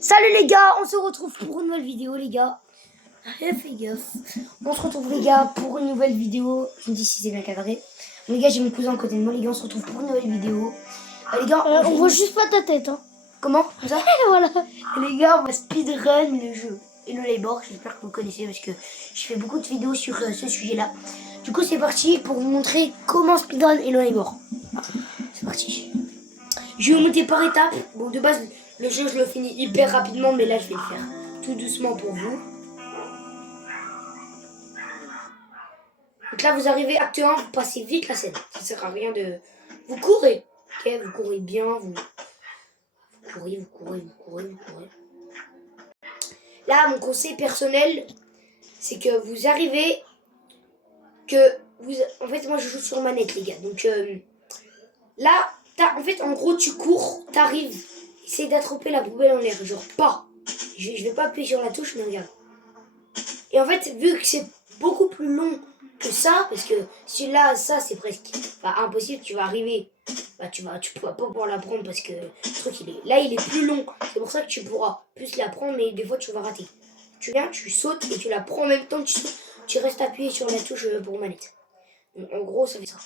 Salut les gars, on se retrouve pour une nouvelle vidéo les gars. Fais gaffe. On se retrouve les gars pour une nouvelle vidéo. Je me dis si c'est bien cadré. Les gars, j'ai mon cousin à côté de moi. Les gars, on se retrouve pour une nouvelle vidéo. Les gars, on voit juste pas ta tête. Hein. Comment? Comme ça. Voilà. Les gars, on va speedrun le jeu. Et le Labor, j'espère que vous connaissez parce que je fais beaucoup de vidéos sur ce sujet-là. Du coup, c'est parti pour vous montrer comment speedrun et le Labor. C'est parti. Je vais vous monter par étapes. Bon, de base, le jeu, je le finis hyper rapidement, mais là, je vais le faire tout doucement pour vous. Donc là, vous arrivez acte 1, vous passez vite la scène. Ça sert à rien de... Vous courez. Ok, vous courez bien, vous courez. Là, mon conseil personnel, c'est que vous arrivez En fait, moi, je joue sur manette, les gars. Donc là, en fait, en gros, tu cours, t'arrives, essaye d'attraper la poubelle en l'air. Genre, pas. Je vais pas appuyer sur la touche, mais regarde. Et en fait, vu que c'est beaucoup plus long que ça, parce que si là, ça, c'est presque impossible, tu vas arriver. Tu pourras pas pouvoir la prendre parce que le truc, il est plus long. C'est pour ça que tu pourras plus la prendre, mais des fois, tu vas rater. Tu viens, tu sautes et tu la prends en même temps que tu sautes. Tu restes appuyé sur la touche pour manette. Donc, en gros, ça fait ça.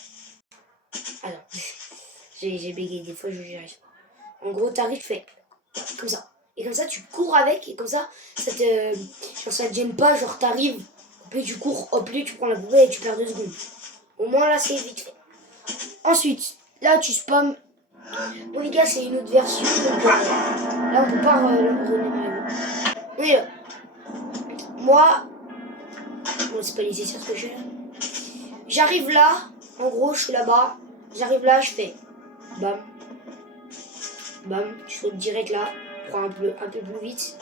Alors, j'ai bégayé des fois, j'y arrive. En gros, t'arrives, tu fais comme ça. Et comme ça, tu cours avec, et comme ça, ça te gêne pas, genre t'arrives, hop là, tu cours, hop là, tu prends la poubelle et tu perds 2 secondes. Au moins là, c'est vite fait. Ensuite, là, tu spams. Bon, les gars, c'est une autre version, donc là, on peut pas redémarrer. Oui, moi, bon, c'est pas nécessaire ce que je fais là. J'arrive là, en gros, je suis là-bas, j'arrive là, je fais bam, bam, tu sautes direct là, prends un peu plus vite.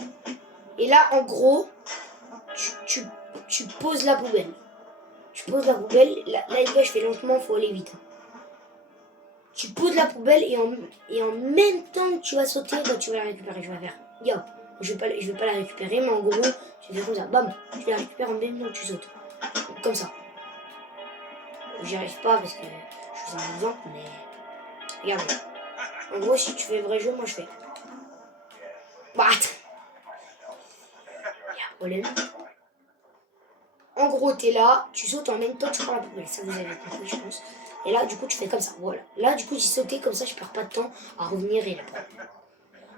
Et là, en gros, tu poses la poubelle. Tu poses la poubelle. Là, les gars, je fais lentement, faut aller vite. Tu poses la poubelle et en même temps que tu vas sauter, bah, tu vas la récupérer. Je vais faire, yo, je vais pas la récupérer, mais en gros, je vais faire comme ça. Bam, tu la récupères en même temps que tu sautes. Donc, comme ça. J'y arrive pas parce que je suis un exemple, mais regardez. En gros, si tu fais vrai jeu, moi je fais. Bah, problème. En gros, t'es là, tu sautes en même temps, tu prends la poubelle. Ça, vous avez compris, je pense. Et là, du coup, tu fais comme ça. Voilà. Là, du coup, j'ai sauté comme ça, je perds pas de temps à revenir et la prendre.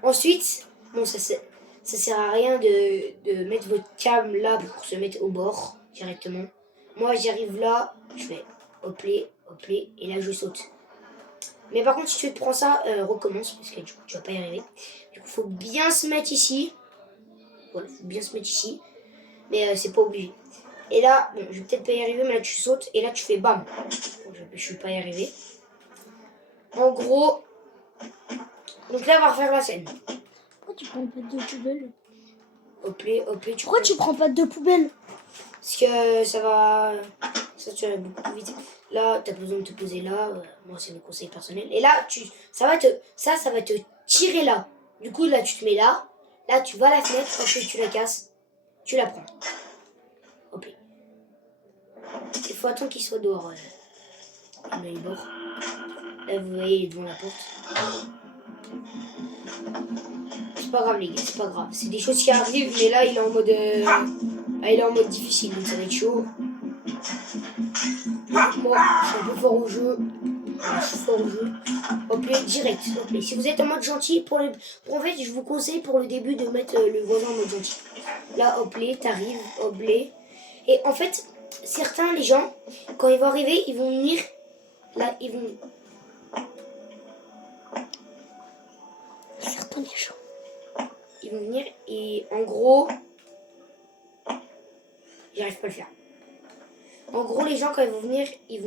Ensuite, bon, ça sert à rien de mettre votre cam là pour se mettre au bord directement. Moi, j'arrive là, je fais hop là, et là, je saute. Mais par contre, si tu te prends ça, recommence, parce que du coup, tu vas pas y arriver. Du coup, faut bien se mettre ici. Voilà, faut bien se mettre ici. Mais c'est pas obligé. Et là, bon, je vais peut-être pas y arriver, mais là, tu sautes, et là, tu fais bam. Bon, je vais pas y arriver. En gros, donc là, on va refaire la scène. Pourquoi tu prends pas 2 poubelles? Hop là, Pourquoi tu prends pas 2 poubelles? Parce que ça va aller beaucoup plus vite. Là, t'as besoin de te poser là. Moi, c'est mon conseil personnel. Et là, ça va te tirer là. Du coup, là, tu te mets là. Là, tu vas à la fenêtre. Ensuite, tu la casses. Tu la prends. Hop là. Il faut attendre qu'il soit dehors. Là, il est dehors. Là, vous voyez, il est devant la porte. C'est pas grave, les gars, c'est pas grave. C'est des choses qui arrivent, mais là, il est en mode difficile, donc ça va être chaud. Donc, moi, je suis un peu fort au jeu. Je suis fort au jeu. Hop là, direct. Hop là. Si vous êtes en mode gentil, en fait, je vous conseille pour le début de mettre le voisin en mode gentil. Là, hop là, t'arrives, hop là. Et en fait, certains, les gens, quand ils vont arriver, ils vont venir. Là, ils vont. Certains les gens. Ils vont venir et en gros. J'arrive pas à le faire. En gros, les gens, quand ils vont venir, ils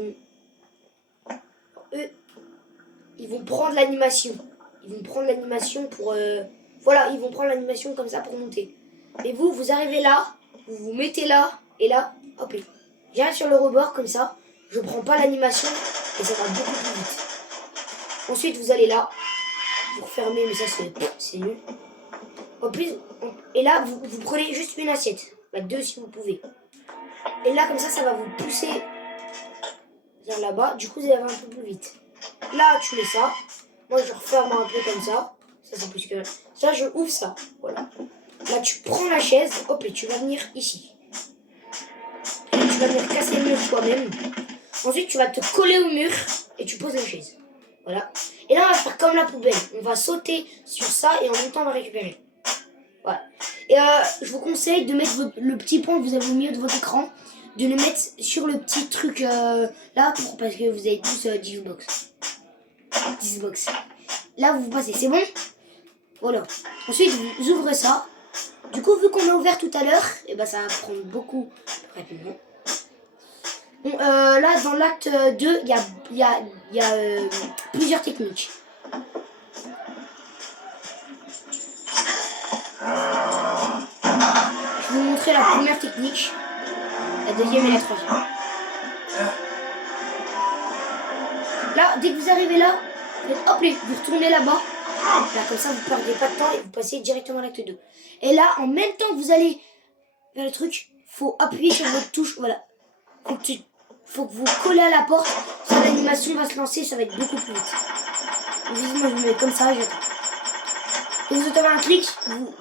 vont prendre l'animation. Ils vont prendre l'animation pour... voilà, ils vont prendre l'animation comme ça pour monter. Et vous arrivez là, vous vous mettez là, et là, hop, j'arrive sur le rebord comme ça, je prends pas l'animation, et ça va beaucoup plus vite. Ensuite, vous allez là, vous refermez, mais ça, c'est nul. En plus, et là, vous prenez juste une assiette. Bah, 2 si vous pouvez. Et là, comme ça va vous pousser vers là-bas. Du coup, vous allez aller un peu plus vite. Là, tu mets ça. Moi, je referme un peu comme ça. Ça, c'est plus que... Ça, je ouvre ça. Voilà. Là, tu prends la chaise. Hop, et tu vas venir ici. Et tu vas venir casser le mur toi-même. Ensuite, tu vas te coller au mur et tu poses la chaise. Voilà. Et là, on va faire comme la poubelle. On va sauter sur ça et en même temps, on va récupérer. Voilà. Et je vous conseille de mettre le petit point que vous avez au milieu de votre écran, de le mettre sur le petit truc là, parce que vous avez tous 10 box. 10 box. Là, vous passez. C'est bon? Voilà. Ensuite, vous ouvrez ça. Du coup, vu qu'on a ouvert tout à l'heure, et ben ça va prendre beaucoup rapidement. Bon, là, dans l'acte 2, il y a plusieurs techniques. Je vais vous montrer la première technique, la deuxième et la troisième. Là, dès que vous arrivez là, vous faites hop, vous retournez là-bas. Là, comme ça, vous ne perdez pas de temps et vous passez directement à l'acte 2. Et là, en même temps que vous allez vers le truc, faut appuyer sur votre touche. Voilà. Faut que vous collez à la porte. Ça, l'animation va se lancer, ça va être beaucoup plus vite. Donc, moi, je vous mets comme ça, j'attends. Et vous entendez un clic, vous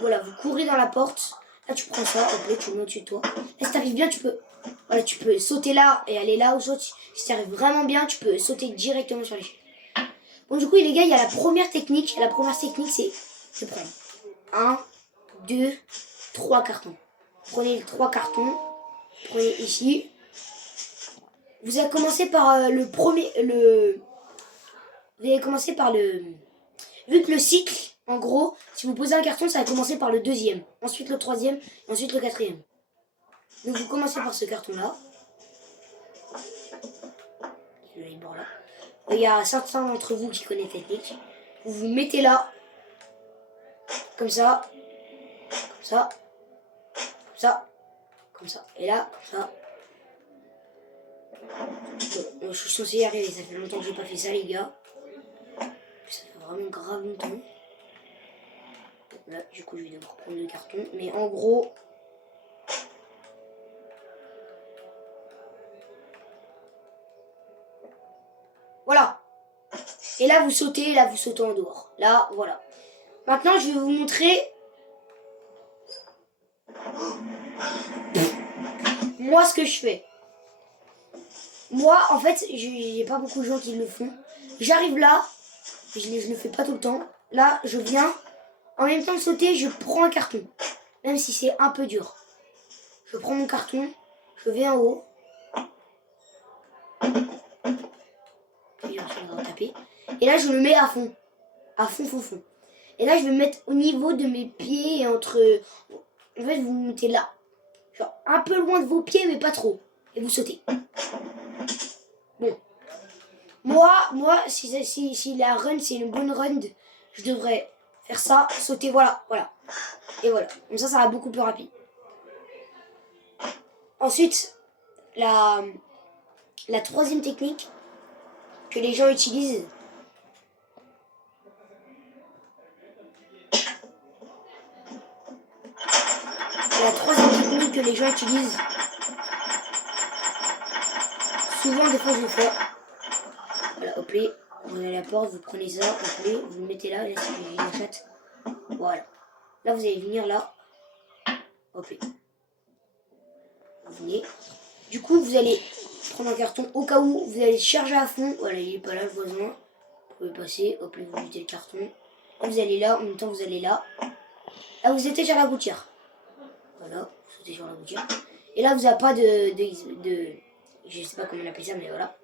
courez dans la porte. Là, tu prends ça, hop, tu le mets au-dessus de toi. Et si t'arrives bien, tu peux sauter là et aller là où autres. Si t'arrives vraiment bien, tu peux sauter directement sur l'échelle. Bon, du coup, les gars, il y a la première technique. La première technique, c'est de prendre 1, 2, 3 cartons. Prenez les 3 cartons. Prenez ici. Vous allez commencer par le premier. Vous allez commencer par le. Vu que le cycle, en gros, si vous posez un carton, ça va commencer par le deuxième, ensuite le troisième, et ensuite le quatrième. Donc vous commencez par ce carton-là. Il y a certains d'entre vous qui connaissent cette technique. Vous vous mettez là, comme ça, comme ça, comme ça, comme ça, et là, comme ça. Bon, je suis censé y arriver, ça fait longtemps que j'ai pas fait ça, les gars. Ça fait vraiment grave longtemps. Là, du coup, je vais devoir prendre le carton. Mais en gros, voilà. Et là, vous sautez en dehors. Là, voilà. Maintenant, je vais vous montrer moi ce que je fais. Moi, en fait, j'ai pas beaucoup de gens qui le font. J'arrive là, je le fais pas tout le temps. Là, je viens. En même temps de sauter, je prends un carton. Même si c'est un peu dur. Je prends mon carton, je vais en haut. Et là, je le mets à fond. À fond, fond, fond. Et là, je vais me mettre au niveau de mes pieds et entre... En fait, vous mettez là. Genre un peu loin de vos pieds, mais pas trop. Et vous sautez. Bon. Moi, si la run, c'est une bonne run, je devrais faire ça, sauter, voilà, voilà. Et voilà. Comme ça va beaucoup plus rapide. Ensuite, la troisième technique que les gens utilisent, souvent des fois je le fais. Voilà, hop là, vous allez à la porte, vous prenez ça, hop là, vous le mettez là, là c'est une chatte. Voilà. Là vous allez venir là. Hop là. Vous venez. Du coup vous allez prendre un carton au cas où vous allez charger à fond. Voilà, il est pas là le voisin. Vous pouvez passer, hop là, vous mettez le carton. Là, vous allez là, en même temps vous allez là. Là vous êtes sur la gouttière. Voilà, vous sautez sur la gouttière. Et là vous n'avez pas de je sais pas comment on appelle ça, mais voilà.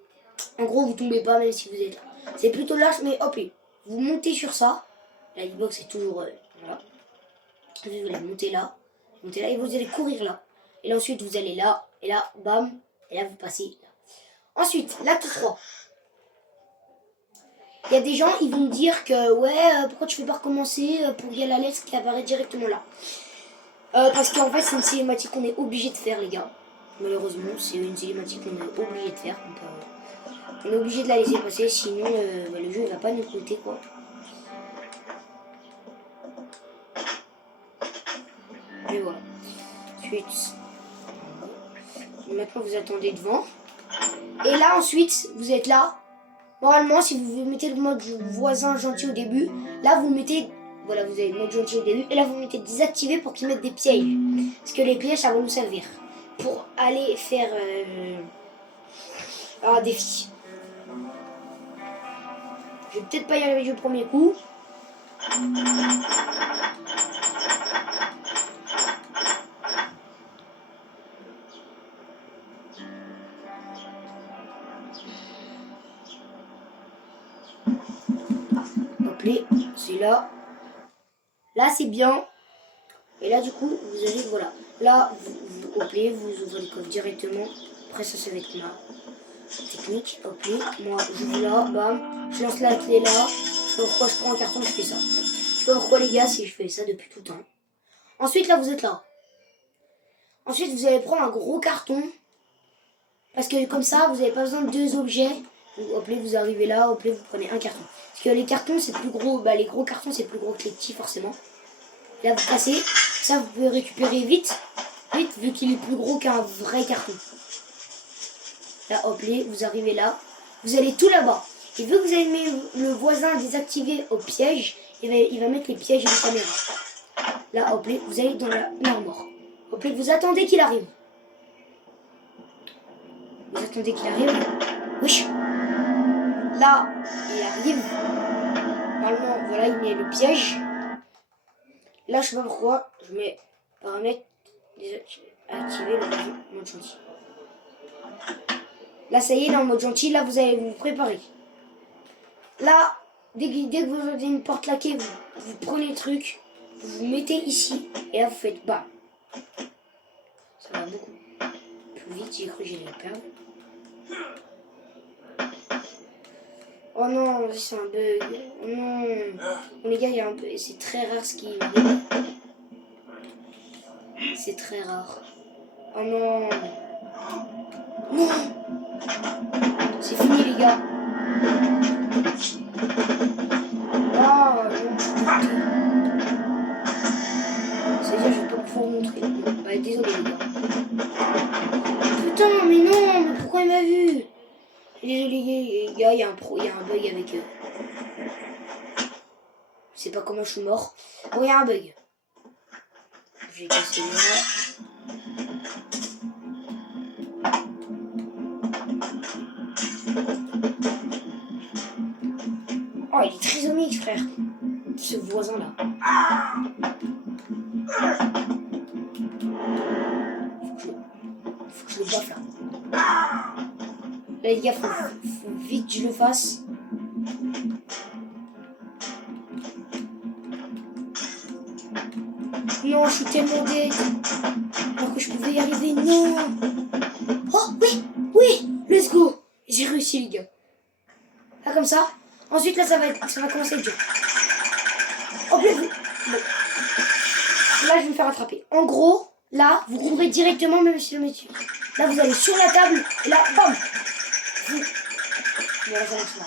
En gros, vous tombez pas même si vous êtes là. C'est plutôt large, mais hop, vous montez sur ça. La hitbox est toujours... voilà. Vous allez monter là, et vous allez courir là. Et là, ensuite, vous allez là, et là, bam, et là, vous passez là. Ensuite, l'acte 3. Il y a des gens, ils vont me dire que, ouais, pourquoi tu fais pas recommencer pour y aller à l'aise qui apparaît directement là. Parce qu'en fait, c'est une cinématique qu'on est obligé de faire, les gars. Malheureusement, c'est une cinématique qu'on est obligé de faire. On est obligé de la laisser passer, sinon le jeu ne va pas nous coûter, quoi. Et voilà. Ensuite, maintenant vous attendez devant. Et là, ensuite, vous êtes là. Normalement, si vous mettez le mode voisin gentil au début, là, vous mettez Voilà, vous avez mode gentil au début. Et là, vous mettez désactiver pour qu'ils mettent des pièges. Parce que les pièges, ça va nous servir. Pour aller faire un défi. Je vais peut-être pas y arriver du premier coup. Hop, c'est là. Là, c'est bien. Et là, du coup, vous allez, voilà. Là, vous ouvrez le coffre directement. Après, ça va être ma technique. Hop, moi, je vais là, bam. Je lance la clé là. Je sais pas pourquoi je prends un carton, je fais ça. Je sais pas pourquoi, les gars, si je fais ça depuis tout le temps. Ensuite, là, vous êtes là. Ensuite, vous allez prendre un gros carton. Parce que comme ça, vous n'avez pas besoin de deux objets. Hop, vous arrivez là, hop, vous prenez un carton. Parce que les cartons, c'est plus gros. Bah, les gros cartons, c'est plus gros que les petits, forcément. Là, vous passez. Ça, vous pouvez récupérer vite. Vite, vu qu'il est plus gros qu'un vrai carton. Là, hop, vous arrivez là. Vous allez tout là-bas. Et vu que vous avez mis le voisin désactivé au piège, il va mettre les pièges de caméra. Là, hop, vous allez dans l'armoire. Hop, vous attendez qu'il arrive. Vous attendez qu'il arrive. Oui. Là, il arrive. Normalement, voilà, il met le piège. Là, je sais pas pourquoi, je mets paramètres activer le mode gentil. Là, ça y est, il est en mode gentil. Là, vous allez vous préparer. Là, dès que vous avez une porte laquée, vous prenez le truc, vous vous mettez ici, et là, vous faites bam. Ça va beaucoup plus vite, j'ai cru que j'allais le perdre. Oh non, c'est un bug. Oh non. Bon, les gars, il y a un peu. C'est très rare ce qui arrive. C'est très rare. Oh non. Non. C'est fini, les gars. Ah, non, c'est-à-dire, je vais pas pouvoir vous montrer. Bah, désolé, les gars. Putain, mais non, mais pourquoi il m'a vu? Désolé, les gars, il y a un bug avec eux. Je sais pas comment je suis mort. Oh, il y a un bug. J'ai cassé là. Oh, il est trisomique, frère. Ce voisin-là. Faut que je le baffe, là. Là, les gars, faut vite que je le fasse. Non, je suis tellement dead. Alors que je pouvais y arriver. Non. Oh, oui, oui, let's go. J'ai réussi, les gars. Là, comme ça. Ensuite, là, ça va commencer à être dur. Oh, bon. Là, je vais me faire attraper. En gros, là, vous courez directement, même si le métier. Là, vous allez sur la table. Et là, bam. Voilà, ça va être là.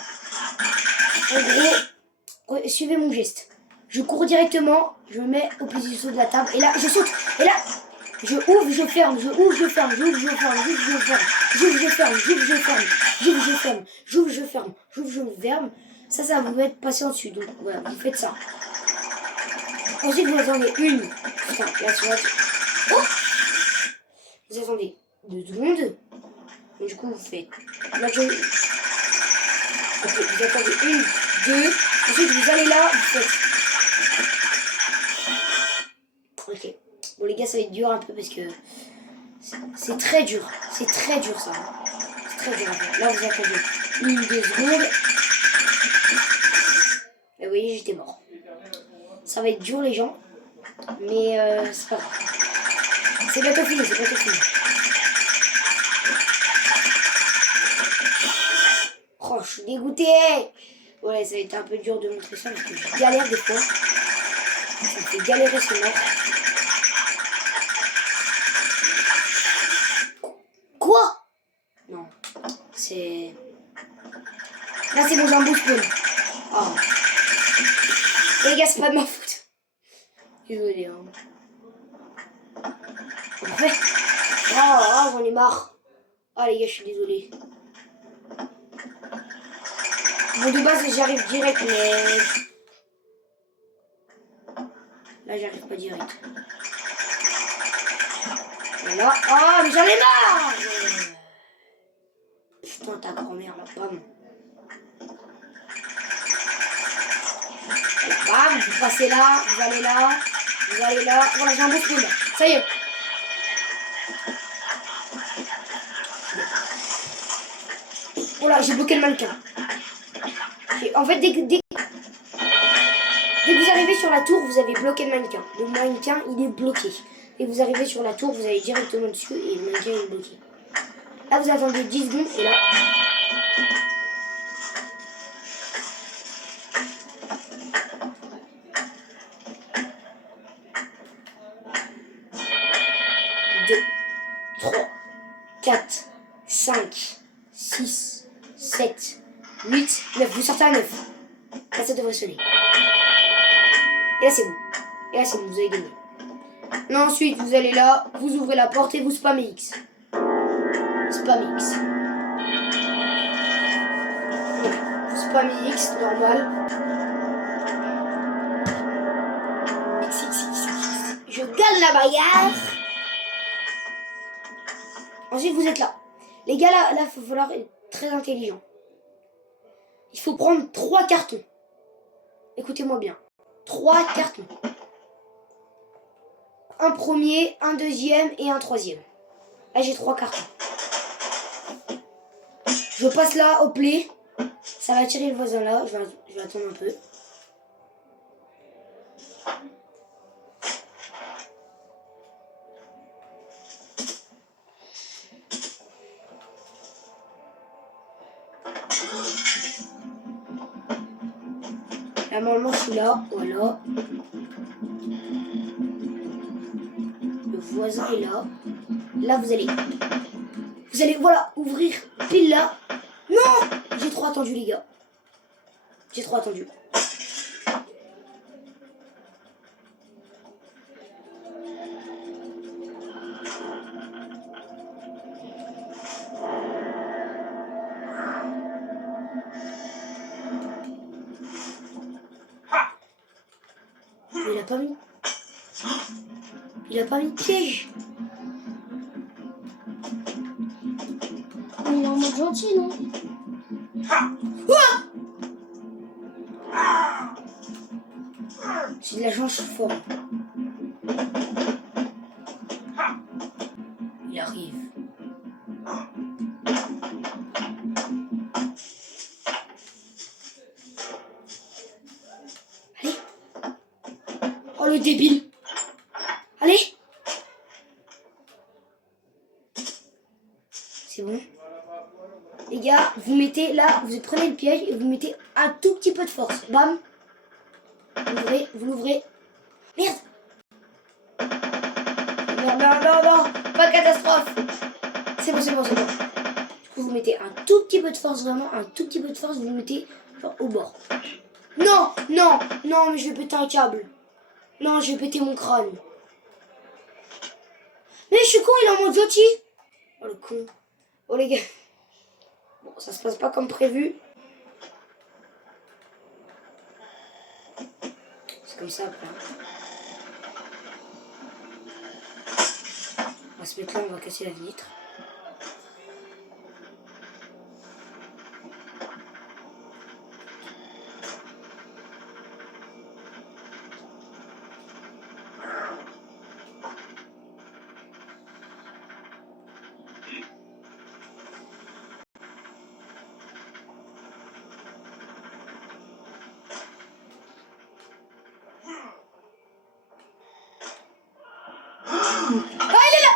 En gros, suivez mon geste. Je cours directement, je me mets au position de la table, et là, je saute. Et là, je ouvre, je ferme, je ouvre, je ferme, j'ouvre, je ferme, j'ouvre, je ferme, j'ouvre, je ferme, j'ouvre, je ferme, j'ouvre, je ferme, j'ouvre, je ferme, j'ouvre, je ferme. Ça va vous mettre patient dessus. Donc, voilà, vous faites ça. Ensuite, vous attendez une. Putain, là, tu vois. Oh, vous attendez 2 secondes. Donc, du coup, vous faites. Là, ok, vous attendez 1, 2. Ensuite, vous allez là, vous faites. Ok. Bon, les gars, ça va être dur un peu parce que c'est très dur. C'est très dur, ça. C'est très dur à faire. Là, vous attendez 1, 2 secondes. Et vous voyez, j'étais mort. Ça va être dur, les gens. Mais c'est pas grave. C'est bientôt fini, c'est bientôt fini. Oh, je suis dégoûtée. Ouais, ça va être un peu dur de montrer ça parce que je galère des fois. Ça me fait galérer ce mort. Quoi? Non. C'est... Là, c'est bon, j'ai un beau spawn. Oh. Les gars, c'est pas de ma faute. Désolé, hein. Ouais. Oh, j'en ai marre. Oh, les gars, je suis désolé. Bon, de base, j'arrive direct, mais... Là, j'arrive pas direct. Et là, oh, mais j'en ai marre. Putain, ta grand-mère, là, bam. Bam, vous passez là, vous allez là, vous allez là. Voilà, j'ai un bon spawn, là. Ça y est. Oh là, j'ai bloqué le mannequin. En fait, dès que vous arrivez sur la tour, vous avez bloqué le mannequin. Le mannequin, il est bloqué. Et vous arrivez sur la tour, vous allez directement dessus et le mannequin est bloqué. Là, vous attendez 10 secondes et là... Deux, 3, 4, 5, 6, 7, 8, 9. Vous sortez à 9. Là, ça devrait sonner. Et là, c'est bon. Et là, c'est bon, vous avez gagné. Là, ensuite, vous allez là, vous ouvrez la porte et vous spammez X. Spammez X. Vous spammez X, normal. X, X, X, X. Je gagne la bagarre. Ensuite, vous êtes là. Les gars, là, il va falloir être très intelligent. Il faut prendre 3 cartons. Écoutez-moi bien. 3 cartons. Un premier, un deuxième et un troisième. Là, j'ai 3 cartons. Je passe là au play. Ça va tirer le voisin là. Je vais attendre un peu. Là, normalement, je suis là. Voilà. Le voisin est là. Là, vous allez, voilà, ouvrir pile là. Non! J'ai trop attendu, les gars. J'ai trop attendu. Mais il a pas mis. Il a pas mis de piège. Mais il est en mode gentil, non? C'est de la chance fort. Il arrive. Allez. Oh le débile. Allez. C'est bon. Les gars, vous mettez là, vous prenez le piège et vous mettez un tout petit peu de force. Bam. Vous l'ouvrez. Merde. Non, pas catastrophe. C'est bon. Du coup, vous mettez un tout petit peu de force, vraiment un tout petit peu de force, vous le mettez genre au bord. Non, mais je vais péter un câble. Non, je vais péter mon crâne. Mais je suis con, il est en mode gentil. Oh le con. Oh les gars. Bon, ça se passe pas comme prévu. C'est comme ça après. On va se mettre là, on va casser la vitre. Ah, il est là.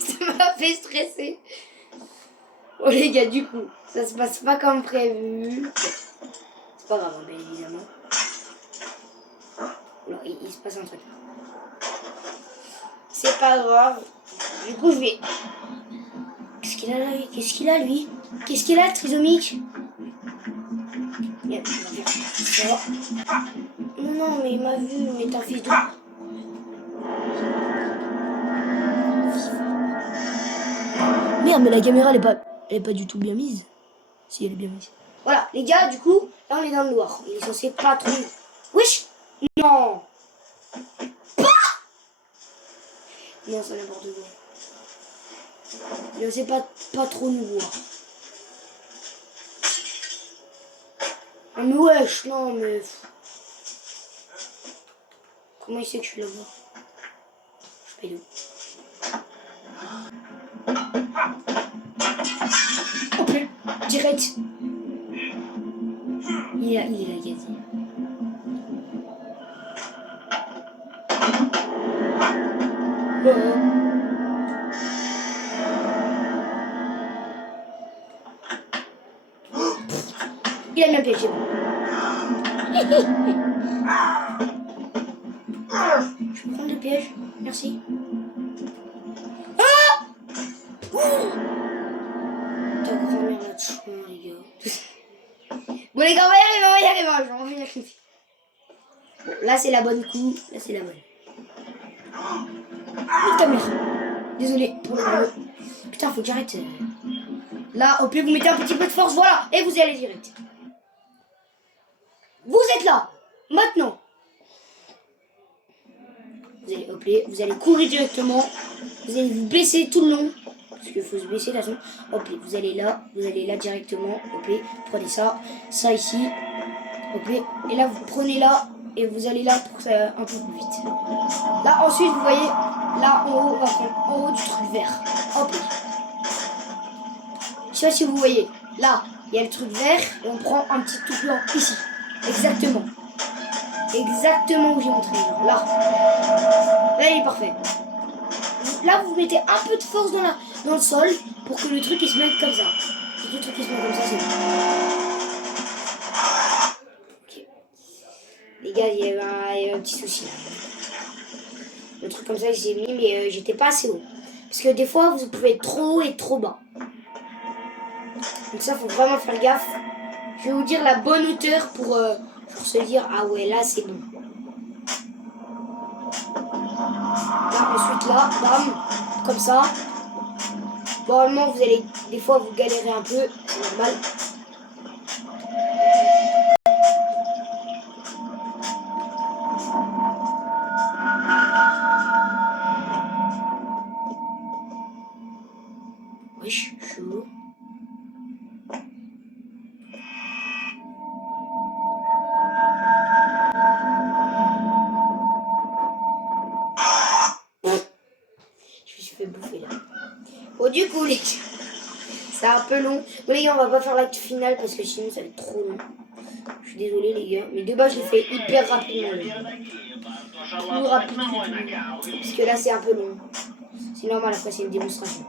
Ça m'a fait stresser. Oh les gars, du coup, ça se passe pas comme prévu. C'est pas grave, bien évidemment. Alors, il se passe un truc. C'est pas grave. Du coup, je vais... Qu'est-ce qu'il a là, lui? Qu'est-ce qu'il a, trisomique? Bien, ça. Non, mais il m'a vu, mais t'es un fils de... Merde, mais la caméra, elle est pas du tout bien mise. Si, elle est bien mise. Voilà, les gars, du coup, là, on est dans le noir. Il est censé pas trop... Wesh! Non! Non, c'est n'importe quoi. Je sais pas trop nous voir. Ah mais wesh, non mais... Comment il sait que je suis là-bas? Je fais d'où? Oh putain, direct. Il est là, Gazi. Il a bien piégé. Je peux prendre le piège, merci. Ah! T'as grand-mère là-dessus, les gars. Bon les gars, on va y arriver, je vais revenir ici. Bon, là c'est la bonne coup, là c'est la bonne. Oh ta mère. Désolé pour le gros. Putain, faut que j'arrête. Là, au plus vous mettez un petit peu de force, voilà, et vous y allez direct. Vous êtes là, maintenant. Vous allez hopper, vous allez courir directement. Vous allez vous baisser tout le long. Parce qu'il faut se baisser de toute façon. Hop, vous allez là directement. Hop, prenez ça, ça ici. Hop, et là vous prenez là et vous allez là pour ça un peu plus vite. Là ensuite vous voyez, là en haut, on va prendre en haut du truc vert. Hop. Je sais pas si vous voyez. Là, il y a le truc vert et on prend un petit tout blanc ici. Exactement. Exactement où j'ai montré. Genre là. Là il est parfait. Là vous mettez un peu de force dans le sol pour que le truc il se mette comme ça. Et que le truc il se mette comme ça, c'est bon. Ok. Les gars, il y a un petit souci là. Le truc comme ça il s'est mis mais j'étais pas assez haut. Parce que des fois vous pouvez être trop haut et trop bas. Donc ça faut vraiment faire gaffe. Je vais vous dire la bonne hauteur pour se dire ah ouais là c'est bon. Là, ensuite là, bam, comme ça. Normalement vous allez, des fois vous galérez un peu, c'est normal. Wesh, chaud. Je me suis fait bouffer là. Bon du coup les gars, c'est un peu long. Bon les gars, on va pas faire l'acte final parce que sinon ça va être trop long. Je suis désolé les gars, mais de base je l'ai fait hyper rapidement les gars. Plus rapide que tout. Parce que là c'est un peu long. C'est normal, après c'est une démonstration.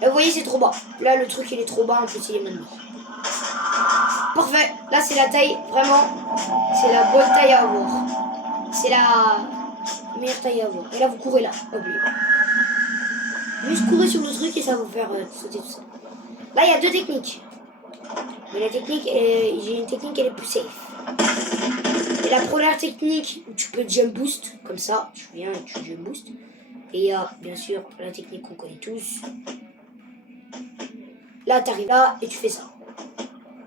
Là, vous voyez c'est trop bas. Là le truc il est trop bas, en plus il est maintenant. Parfait, là c'est la taille, vraiment, c'est la bonne taille à avoir. C'est la meilleure taille à avoir. Et là vous courez là, oubliez. Juste courez sur le truc et ça va vous faire sauter tout ça. Là il y a deux techniques. Mais la technique, j'ai une technique elle est plus safe. Et la première technique où tu peux jump boost, comme ça, tu viens et tu jump boost. Et il y a bien sûr la technique qu'on connaît tous. Là tu arrives là et tu fais ça.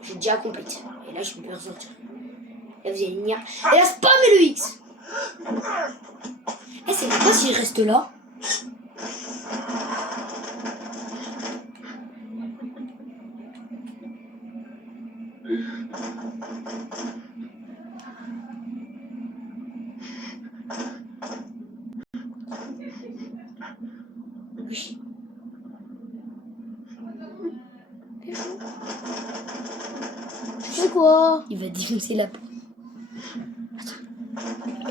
J'ai déjà complète. Et là je peux plus ressortir. Là vous allez venir. Et là spammez le X. Et c'est pourquoi si je reste là. Oui. C'est quoi? Il va défoncer la peau.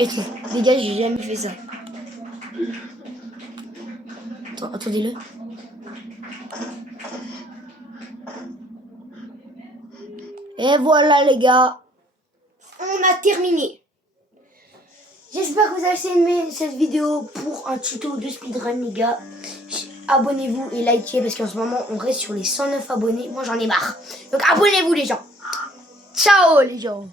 Et tout. Les gars, j'ai jamais fait ça. Attendez-le. Et voilà les gars. On a terminé. J'espère que vous avez aimé cette vidéo pour un tuto de speedrun les gars. Abonnez-vous et likez parce qu'en ce moment on reste sur les 109 abonnés. Moi j'en ai marre. Donc abonnez-vous les gens. Ciao les gens.